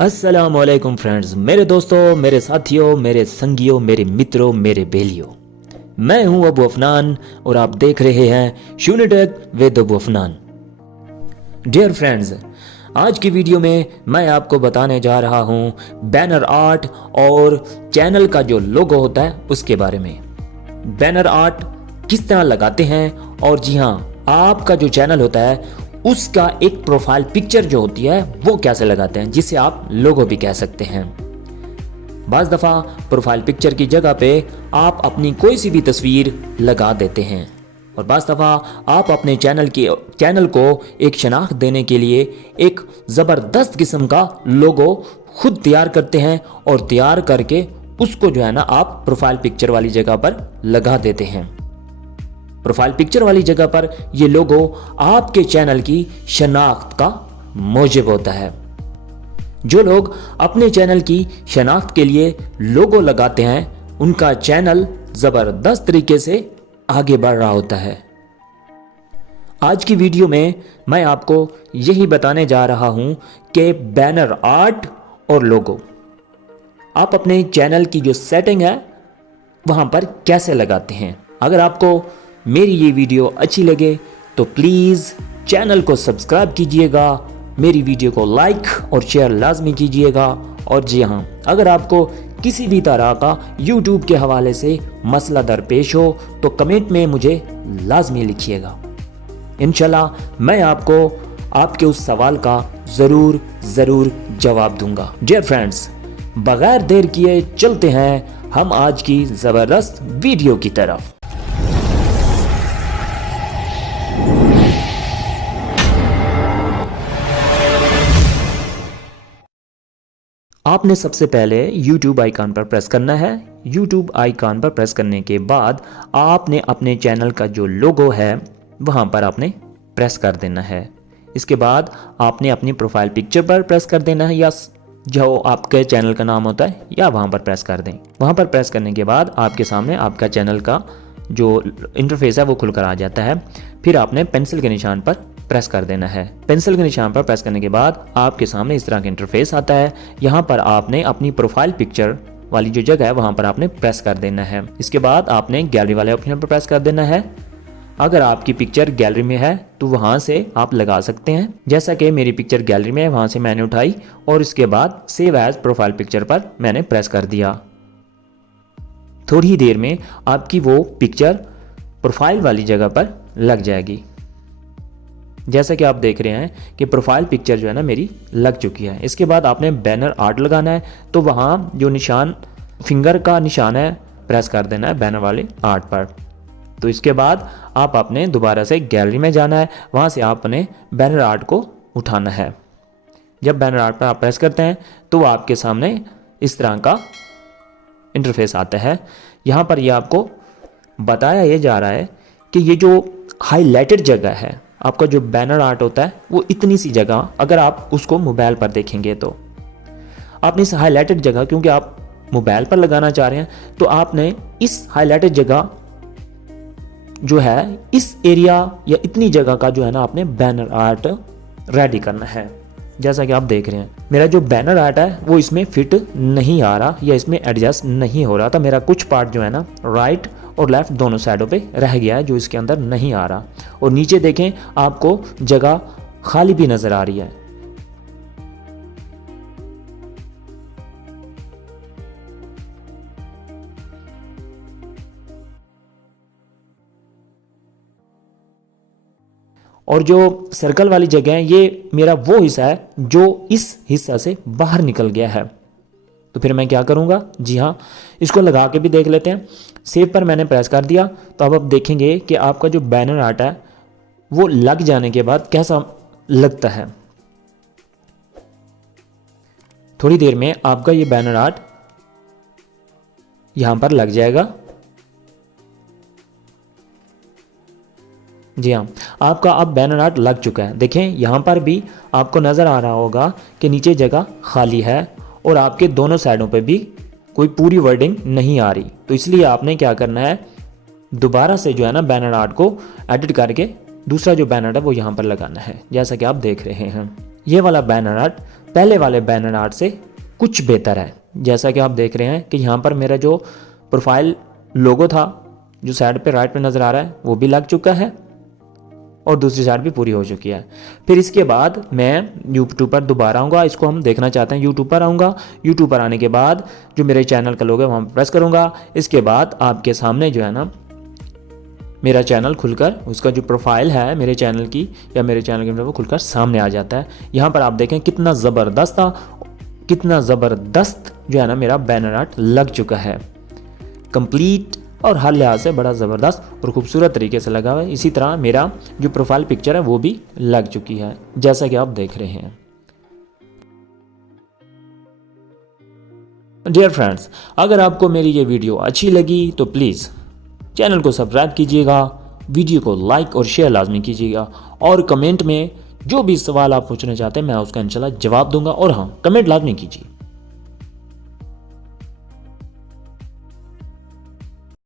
अस्सलामुअलैकुम फ्रेंड्स, मेरे दोस्तों, मेरे साथियों, मेरे संगियों, मेरे मित्रों, मेरे बेलियों। मैं हूं अबू अफनान और आप देख रहे हैं Unitech with Abu Afnan. Dear friends, आज की वीडियो में मैं आपको बताने जा रहा हूं बैनर आर्ट और चैनल का जो लोगो होता है उसके बारे में। बैनर आर्ट किस तरह लगाते हैं और जी हाँ, आपका जो चैनल होता है उसका एक प्रोफाइल पिक्चर जो होती है वो कैसे लगाते हैं, जिसे आप लोगो भी कह सकते हैं। बाज़ दफ़ा प्रोफाइल पिक्चर की जगह पे आप अपनी कोई सी भी तस्वीर लगा देते हैं और बाज़ दफ़ा आप अपने चैनल को एक शनाख्त देने के लिए एक ज़बरदस्त किस्म का लोगो खुद तैयार करते हैं और तैयार करके उसको जो है ना आप प्रोफाइल पिक्चर वाली जगह पर लगा देते हैं। प्रोफाइल पिक्चर वाली जगह पर यह लोगो आपके चैनल की शनाख्त का मूजिब होता है। जो लोग अपने चैनल की शनाख्त के लिए लोगो लगाते हैं उनका चैनल जबरदस्त तरीके से आगे बढ़ रहा होता है। आज की वीडियो में मैं आपको यही बताने जा रहा हूं कि बैनर आर्ट और लोगो आप अपने चैनल की जो सेटिंग है वहां पर कैसे लगाते हैं। अगर आपको मेरी ये वीडियो अच्छी लगे तो प्लीज़ चैनल को सब्सक्राइब कीजिएगा, मेरी वीडियो को लाइक और शेयर लाजमी कीजिएगा। और जी हाँ, अगर आपको किसी भी तरह का यूट्यूब के हवाले से मसला दरपेश हो तो कमेंट में मुझे लाजमी लिखिएगा। इंशाल्लाह मैं आपको आपके उस सवाल का ज़रूर जवाब दूंगा। डियर फ्रेंड्स, बगैर देर किए चलते हैं हम आज की ज़बरदस्त वीडियो की तरफ। आपने सबसे पहले YouTube आइकन पर प्रेस करना है। YouTube आइकन पर प्रेस करने के बाद आपने अपने चैनल का जो लोगो है वहाँ पर आपने प्रेस कर देना है। इसके बाद आपने अपनी प्रोफाइल पिक्चर पर प्रेस कर देना है या जो आपके चैनल का नाम होता है या वहाँ पर प्रेस कर दें। वहाँ पर प्रेस करने के बाद आपके सामने आपका चैनल का जो इंटरफेस है वो खुलकर आ जाता है। फिर आपने पेंसिल के निशान पर प्रेस कर देना है। पेंसिल के निशान पर प्रेस करने के बाद आपके सामने इस तरह का इंटरफेस आता है। यहाँ पर आपने अपनी प्रोफाइल पिक्चर वाली जो जगह है वहाँ पर आपने प्रेस कर देना है। इसके बाद आपने गैलरी वाले ऑप्शन पर प्रेस कर देना है। अगर आपकी पिक्चर गैलरी में है तो वहाँ से आप लगा सकते हैं, जैसा कि मेरी पिक्चर गैलरी में है, वहाँ से मैंने उठाई और इसके बाद सेव एज प्रोफाइल पिक्चर पर मैंने प्रेस कर दिया। थोड़ी ही देर में आपकी वो पिक्चर प्रोफाइल वाली जगह पर लग जाएगी। जैसा कि आप देख रहे हैं कि प्रोफाइल पिक्चर जो है ना मेरी लग चुकी है। इसके बाद आपने बैनर आर्ट लगाना है तो वहाँ जो निशान फिंगर का निशान है प्रेस कर देना है बैनर वाले आर्ट पर। तो इसके बाद आप अपने दोबारा से गैलरी में जाना है, वहाँ से आपने बैनर आर्ट को उठाना है। जब बैनर आर्ट पर आप प्रेस करते हैं तो आपके सामने इस तरह का इंटरफेस आता है। यहाँ पर ये आपको बताया ये जा रहा है कि ये जो हाईलाइटेड जगह है, आपका जो बैनर आर्ट होता है वो इतनी सी जगह, अगर आप उसको मोबाइल पर देखेंगे तो आपने इस हाईलाइटेड जगह, क्योंकि आप मोबाइल पर लगाना चाह रहे हैं तो आपने इस हाईलाइटेड जगह जो है इस एरिया या इतनी जगह का जो है ना आपने बैनर आर्ट रेडी करना है। जैसा कि आप देख रहे हैं मेरा जो बैनर आर्ट है वो इसमें फिट नहीं आ रहा या इसमें एडजस्ट नहीं हो रहा था। मेरा कुछ पार्ट जो है ना राइट और लेफ्ट दोनों साइडों पे रह गया है जो इसके अंदर नहीं आ रहा। और नीचे देखें आपको जगह खाली भी नज़र आ रही है। और जो सर्कल वाली जगह है ये मेरा वो हिस्सा है जो इस हिस्सा से बाहर निकल गया है। तो फिर मैं क्या करूँगा, जी हाँ, इसको लगा के भी देख लेते हैं। सेव पर मैंने प्रेस कर दिया तो अब आप देखेंगे कि आपका जो बैनर आर्ट है वो लग जाने के बाद कैसा लगता है। थोड़ी देर में आपका ये बैनर आर्ट यहाँ पर लग जाएगा। जी हाँ, आपका अब बैनर आर्ट लग चुका है। देखें यहाँ पर भी आपको नज़र आ रहा होगा कि नीचे जगह खाली है और आपके दोनों साइडों पे भी कोई पूरी वर्डिंग नहीं आ रही। तो इसलिए आपने क्या करना है, दोबारा से जो है ना बैनर आर्ट को एडिट करके दूसरा जो बैनर है वो यहाँ पर लगाना है, जैसा कि आप देख रहे हैं। ये वाला बैनर आर्ट पहले वाले बैनर आर्ट से कुछ बेहतर है। जैसा कि आप देख रहे हैं कि यहाँ पर मेरा जो प्रोफाइल लोगो था जो साइड पे राइट पे नज़र आ रहा है वो भी लग चुका है और दूसरी साइड भी पूरी हो चुकी है। फिर इसके बाद मैं यूट्यूब पर दोबारा आऊँगा, इसको हम देखना चाहते हैं। यूट्यूब पर आऊँगा, यूट्यूब पर आने के बाद जो मेरे चैनल का लोगो है वहाँ पर प्रेस करूँगा। इसके बाद आपके सामने जो है ना मेरा चैनल खुलकर, उसका जो प्रोफाइल है मेरे चैनल की या मेरे चैनल के वो खुलकर सामने आ जाता है। यहाँ पर आप देखें कितना ज़बरदस्त था, कितना ज़बरदस्त जो है ना मेरा बैनर आर्ट लग चुका है, कंप्लीट और हर लिहाज से बड़ा ज़बरदस्त और खूबसूरत तरीके से लगा हुआ है। इसी तरह मेरा जो प्रोफाइल पिक्चर है वो भी लग चुकी है जैसा कि आप देख रहे हैं। डियर फ्रेंड्स, अगर आपको मेरी ये वीडियो अच्छी लगी तो प्लीज़ चैनल को सब्सक्राइब कीजिएगा, वीडियो को लाइक और शेयर लाजमी कीजिएगा और कमेंट में जो भी सवाल आप पूछना चाहते हैं मैं उसका इंशाल्लाह जवाब दूंगा। और हाँ, कमेंट लाजमी कीजिए।